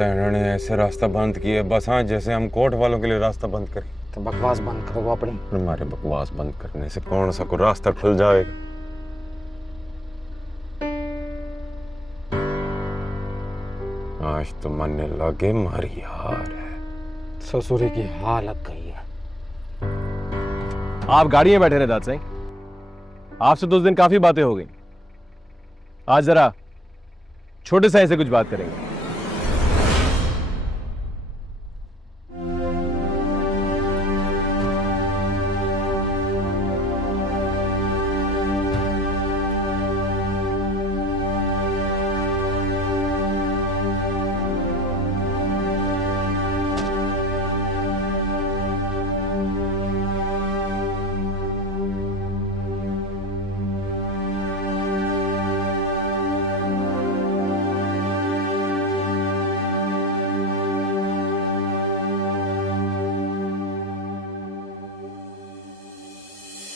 लगता है इन्होंने ऐसे रास्ता बंद किया बस, हाँ जैसे हम कोर्ट वालों के लिए रास्ता बंद करें। तो बकवास बंद करो अपनी। हमारे बकवास बंद करने से कौन सा कोई रास्ता खुल जाएगा। आज तो मानने लगे मारी हार है। ससुरी की हार लग गई है। आप गाड़ी में बैठे रहे दाद सिंह, आपसे तो उस दिन काफी बातें हो गई। आज जरा छोटे साई से कुछ बात करेंगे।